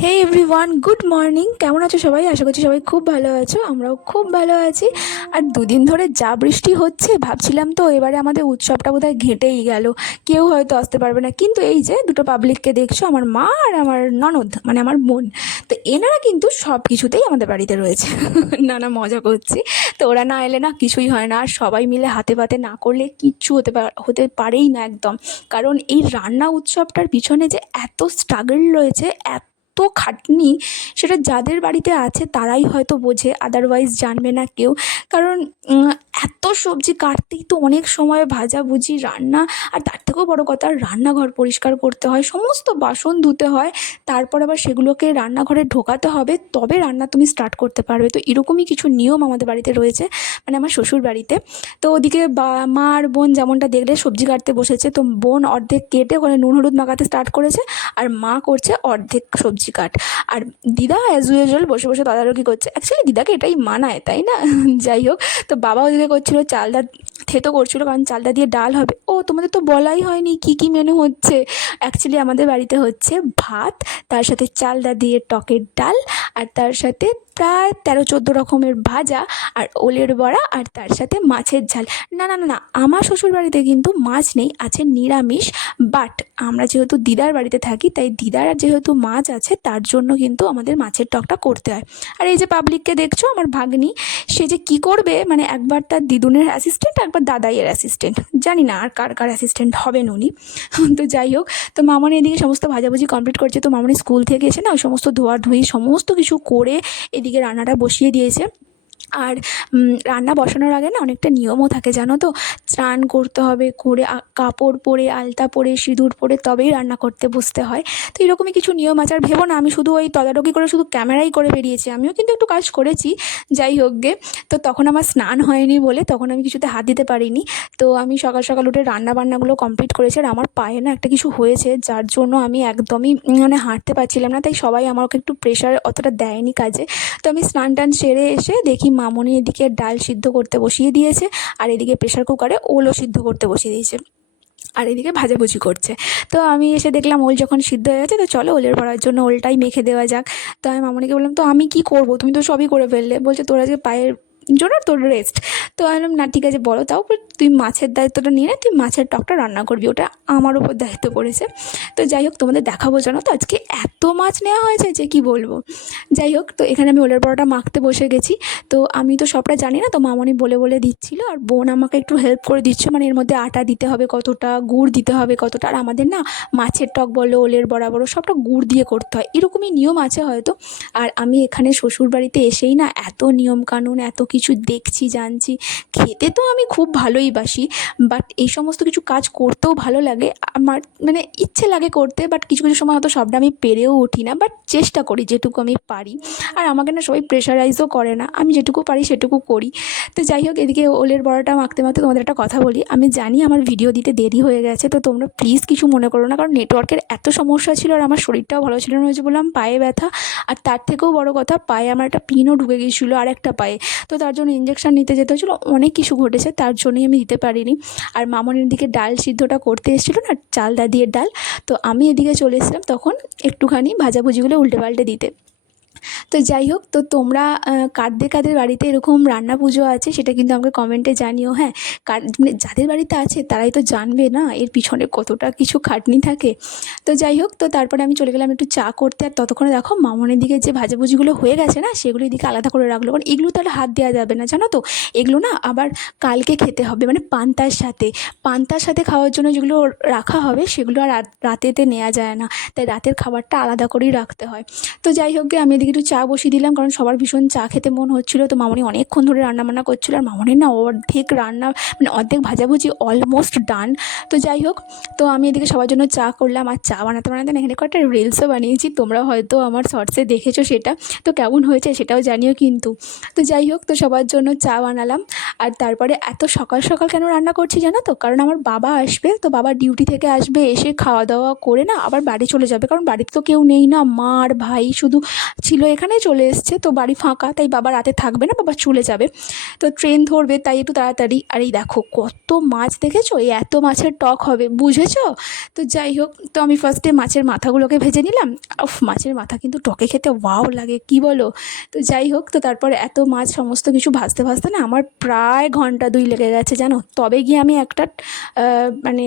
হে everyone, good morning. কেমন আছো সবাই? আশা করছি সবাই খুব ভালো আছো, আমরাও খুব ভালো আছি। আর দুদিন ধরে যা বৃষ্টি হচ্ছে, ভাবছিলাম তো এবারে আমাদের উৎসবটা বোধহয় ঘেঁটেই গেল, কেউ হয়তো আসতে পারবে না। কিন্তু এই যে দুটো পাবলিককে দেখছো, আমার মা আর আমার ননদ, মানে আমার বোন, তো এনারা কিন্তু সব কিছুতেই আমাদের বাড়িতে রয়েছে। না না, মজা করছি। তো ওরা না এলে না কিছুই হয় না, আর সবাই মিলে হাতে পাতে না করলে কিচ্ছু হতে পারেই না একদম। কারণ এই রান্না উৎসবটার পিছনে যে এত স্ট্রাগল রয়েছে, খাটনি, সেটা যাদের বাড়িতে আছে তারাই হয়তো বোঝে, আদারওয়াইজ জানবে না কেউ। কারণ উম, এত সবজি কাটতেই তো অনেক সময়, ভাজাভুজি, রান্না, আর তার থেকেও বড় কথা রান্নাঘর পরিষ্কার করতে হয়, সমস্ত বাসন ধুতে হয়, তারপর আবার সেগুলোকে রান্নাঘরে ঢোকাতে হবে, তবে রান্না তুমি স্টার্ট করতে পারবে। তো এরকমই কিছু নিয়ম আমাদের বাড়িতে রয়েছে, মানে আমার শ্বশুর বাড়িতে। তো ওদিকে মা আর বোন যেমনটা দেখলে সবজি কাটতে বসেছে, তো বোন অর্ধেক কেটে ওখানে নুন হলুদ মাখাতে স্টার্ট করেছে, আর মা করছে অর্ধেক সবজি কাট। আর দিদা অ্যাজ ইউজুয়াল বসে বসে তদারকি করছে। অ্যাকচুয়ালি দিদাকে এটাই মানায়, তাই না? যাই হোক, তো বাবা ওদিকে করছিল চালটা থেতো করছিল, কারণ চালটা দিয়ে ডাল হবে। ও, তোমাদের তো বলাই হয়নি কি কি মেনু হচ্ছে। অ্যাকচুয়ালি আমাদের বাড়িতে হচ্ছে ভাত, তার সাথে চালটা দিয়ে টকের ডাল, আর তার সাথে প্রায় 13-14 রকমের ভাজা, আর ওলের বড়া, আর তার সাথে মাছের ঝাল। না না না না, আমার শ্বশুর বাড়িতে কিন্তু মাছ নেই, আছে নিরামিষ। বাট আমরা যেহেতু দিদার বাড়িতে থাকি, তাই দিদার যেহেতু মাছ আছে, তার জন্য কিন্তু আমাদের মাছের টকটা করতে হয়। আর এই যে পাবলিককে দেখছো, আমার ভাগ্নি, সে যে কী করবে, মানে একবার তার দিদুনের অ্যাসিস্ট্যান্ট, একবার দাদাইয়ের অ্যাসিস্ট্যান্ট, জানি না আর কার কার অ্যাসিস্ট্যান্ট হবেন উনি। তো যাই হোক, তো মামনি এদিকে সমস্ত ভাজাভুজি কমপ্লিট করছে। তো মামনি স্কুল থেকে এসে না ওই সমস্ত ধোয়াধুয়ি সমস্ত কিছু করে এদিকে রান্নাটা বসিয়ে দিয়েছে। আর রান্না বসানোর আগে না অনেকটা নিয়মও থাকে, জানো তো। স্নান করতে হবে, করে কাপড় পরে, আলতা পরে, সিঁদুর পরে, তবেই রান্না করতে বসতে হয়। তো এরকমই কিছু নিয়ম আছে। আর ভেবো না আমি শুধু ওই তদারকি করে শুধু ক্যামেরাই করে বেরিয়েছি, আমিও কিন্তু একটু কাজ করেছি। যাই হোক গে, তো তখন আমার স্নান হয়নি বলে তখন আমি কিছুতে হাত দিতে পারিনি। তো আমি সকাল সকাল উঠে রান্না বান্নাগুলো কমপ্লিট করেছি। আর আমার পায়ে না একটা কিছু হয়েছে, যার জন্য আমি একদমই মানে হাঁটতে পারছিলাম না, তাই সবাই আমাকে একটু প্রেশার অতটা দেয়নি কাজে। তো আমি স্নান টান সেরে এসে দেখি মামনি এদিকে ডাল সিদ্ধ করতে বসিয়ে দিয়েছে, আর এদিকে প্রেশার কুকারে ওলও সিদ্ধ করতে বসিয়ে দিয়েছে, আর এদিকে ভাজাভুজি করছে। তো আমি এসে দেখলাম ওল যখন সিদ্ধ হয়ে গেছে, তো চলো ওলের ভরার জন্য ওলটাই মেখে দেওয়া যাক। তো আমি মামনিকে বললাম, তো আমি কি করব, তুমি তো সবই করে ফেললে। বলছে তোর আজকে পায়ের জন্য তোর রেস্ট। তো আমি বললাম, না ঠিক আছে বলো, তাও তুই মাছের দায়িত্বটা নিয়ে নে, তুই মাছের টকটা রান্না করবি, ওটা আমার উপর দায়িত্ব পড়েছে। তো যাই হোক, তোমাদের দেখাবো, জানো তো আজকে এত মাছ নেওয়া হয়েছে যে কি বলবো। যাই হোক, তো এখানে আমি ওলের পরোটা মাখতে বসে গেছি। তো আমি তো সবটা জানি না, তো মামনি বলে বলে দিচ্ছিল, আর বোন আমাকে একটু হেল্প করে দিচ্ছে, মানে এর মধ্যে আটা দিতে হবে কতটা, গুড় দিতে হবে কতটা। আর আমাদের না মাছের টক বলো, ওলের বড়া বড়ো, সবটা গুড় দিয়ে করতে হয়, এরকমই নিয়ম আছে হয়তো। আর আমি এখানে শ্বশুর বাড়িতে এসেই না এত নিয়মকানুন, এত কিছু দেখছি, জানছি। খেতে তো আমি খুব ভালোই বাসি, বাট এই সমস্ত কিছু কাজ করতেও ভালো লাগে আমার, মানে ইচ্ছে লাগে করতে। বাট কিছু কিছু সময় হয়তো সবটা আমি পেরেও উঠি না, বাট চেষ্টা করি যেটুকু আমি পারি। আর আমাকে না সবাই প্রেশারাইজও করে না, আমি যেটুকু পারি সেটুকু করি। তো যাই হোক, এদিকে ওলের বড়াটা মাখতে মাখতে তোমাদের একটা কথা বলি। আমি জানি আমার ভিডিও দিতে দেরি হয়ে গেছে, তো তোমরা প্লিজ কিছু মনে করো না, কারণ নেটওয়ার্কের এত সমস্যা ছিল, আর আমার শরীরটাও ভালো ছিল না, হয়েছে বললাম পায়ে ব্যথা। আর তার থেকেও বড় কথা, পায়ে আমার একটা পিনও ঢুকে গিয়েছিলো আর একটা পায়ে। তো তার জন্য ইঞ্জেকশন নিতে যেতে হয়েছিলো, অনেক কিছু ঘটেছে, তার জন্যই আমি দিতে পারিনি। আর মামনের দিকে ডাল সিদ্ধটা করতে এসেছিলো না, চালদা দিয়ে ডাল। তো আমি এদিকে চলে এসেছিলাম তখন একটুখানি ভাজাভুজিগুলো উল্টে পাল্টে দিতে। তো যাই হোক, তো তোমরা কাদের কাদের বাড়িতে এরকম রান্না পুজো আছে সেটা কিন্তু আমাকে কমেন্টে জানিও। হ্যাঁ, মানে যাদের বাড়িতে আছে তারাই তো জানবে না এর পিছনে কতটা কিছু খাটনি থাকে। তো যাই হোক, তো তারপরে আমি চলে গেলাম একটু চা করতে। আর ততক্ষণে দেখো মামনের দিকে যে ভাজাভুজিগুলো হয়ে গেছে না, সেগুলো এদিকে আলাদা করে রাখলো, কারণ এগুলো তাহলে হাত দেওয়া যাবে না, জানো তো। এগুলো না আবার কালকে খেতে হবে, মানে পান্তার সাথে খাওয়ার জন্য যেগুলো রাখা হবে, সেগুলো আর রাতেতে নেওয়া যায় না, তাই রাতের খাবারটা আলাদা করেই রাখতে হয়। তো যাই হোক গে, আমি এদিকে একটু চা বসিয়ে দিলাম, কারণ সবার ভীষণ চা খেতে মন হচ্ছিলো। তো মামনি অনেকক্ষণ ধরে রান্নাবান্না করছিলো, আর মামনির না অর্ধেক রান্না, মানে অর্ধেক ভাজাভুজি অলমোস্ট ডান। তো যাই হোক, তো আমি এদিকে সবার জন্য চা করলাম, আর চা বানাতে বানাতে না এখানে কয়েকটা রিলসও বানিয়েছি, তোমরা হয়তো আমার শর্টসে দেখেছো সেটা। তো কেমন হয়েছে সেটাও জানিও কিন্তু। তো যাই হোক, তো সবার জন্য চা বানালাম। আর তারপরে এত সকাল সকাল কেন রান্না করছি জানো তো, কারণ আমার বাবা আসবে, তো বাবা ডিউটি থেকে আসবে, এসে খাওয়া দাওয়া করে না আবার বাড়ি চলে যাবে, কারণ বাড়িতে তো কেউ নেই না, মা আর ভাই শুধু ছিল এখানে। এখানেই চলে এসছে, তো বাড়ি ফাঁকা, তাই বাবা রাতে থাকবে না, বাবা চলে যাবে, তো ট্রেন ধরবে, তাই একটু তাড়াতাড়ি। আর এই দেখো কত মাছ দেখেছো, এই এত মাছের টক হবে, বুঝেছো? তো যাই হোক, তো আমি ফার্স্টে মাছের মাথাগুলোকে ভেজে নিলাম। উফ, মাছের মাথা কিন্তু টকে খেতে ওয়াও লাগে, কি বলো? তো যাই হোক, তো তারপর এত মাছ সমস্ত কিছু ভাজতে ভাজতে না আমার প্রায় ঘন্টা 2 লেগে গেছে জানো, তবে গিয়ে আমি একটা মানে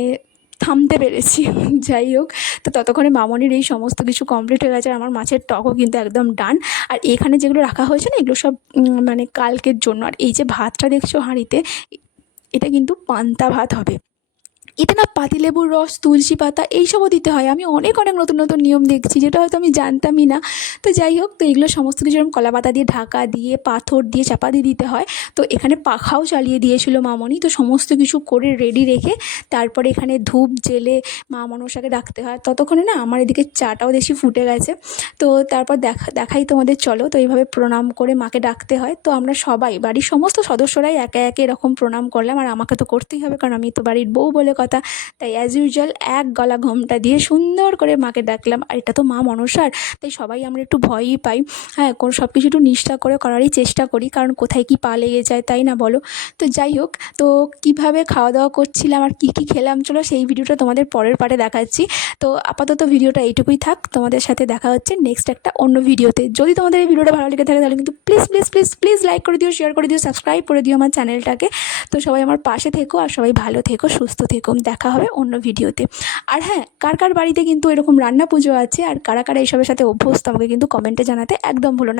থামতে পেরেছি। যাই হোক, তো ততক্ষণে মামনির এই সমস্ত কিছু কমপ্লিট হয়ে গেছে, আর আমার মাছের টকও কিন্তু একদম ডান। আর এখানে যেগুলো রাখা হয়েছে না, এগুলো সব মানে কালকের জন্য। আর এই যে ভাতটা দেখছো হাঁড়িতে, এটা কিন্তু পান্তা ভাত হবে। এতে না পাতিলেবুর রস, তুলসী পাতা এইসবও দিতে হয়। আমি অনেক অনেক নতুন নতুন নিয়ম দেখছি, যেটা হয়তো আমি জানতামই না। তো যাই হোক, তো এগুলো সমস্ত কিছু এরকম কলা পাতা দিয়ে ঢাকা দিয়ে, পাথর দিয়ে চাপা দিয়ে দিতে হয়। তো এখানে পাখাও চালিয়ে দিয়েছিল মামনি, তো সমস্ত কিছু করে রেডি রেখে তারপরে এখানে ধূপ জেলে মা মনসাকে ডাকতে হয়। ততক্ষণে না আমার এদিকে চাটাও বেশি ফুটে গেছে। তো তারপর দেখাই তোমাদের, চলো। তো এইভাবে প্রণাম করে মাকে ডাকতে হয়। তো আমরা সবাই, বাড়ির সমস্ত সদস্যরাই একে একে এরকম প্রণাম করলাম, আর আমাকে তো করতেই হবে, কারণ আমি তো বাড়ির বউ বলে কথা। তাই অ্যাজ ইউজুয়াল এক গলা ঘোমটা দিয়ে সুন্দর করে মাকে ডাকলাম। আর এটা তো মা মনসার, তাই সবাই আমরা একটু ভয়ই পাই। হ্যাঁ, সব কিছু একটু নিষ্ঠা করে করারই চেষ্টা করি, কারণ কোথায় কি পা লেগে যায়, তাই না বলো? তো যাই হোক, তো কীভাবে খাওয়া দাওয়া করছিলাম আর কী কী খেলাম, চলো সেই ভিডিওটা তোমাদের পরের পার্টে দেখাচ্ছি। তো আপাতত ভিডিওটা এইটুকুই থাক, তোমাদের সাথে দেখা হচ্ছে নেক্সট একটা অন্য ভিডিওতে। যদি তোমাদের এই ভিডিওটা ভালো লেগে থাকে তাহলে কিন্তু please please please please like করে দিও, শেয়ার করে দিও, সাবস্ক্রাইব করে দিও আমার চ্যানেলটাকে। তো সবাই আমার পাশে থেকো, আর সবাই ভালো থেকো, সুস্থ থেকো। দেখা হবে অন্য ভিডিওতে। আর হ্যাঁ, কার কার বাড়িতে কিন্তু এরকম রান্না পুজো আছে, আর কারা কারা এইসবের সাথে অভ্যস্ত, আমাকে কিন্তু কমেন্টে জানাতে একদম ভুলো না।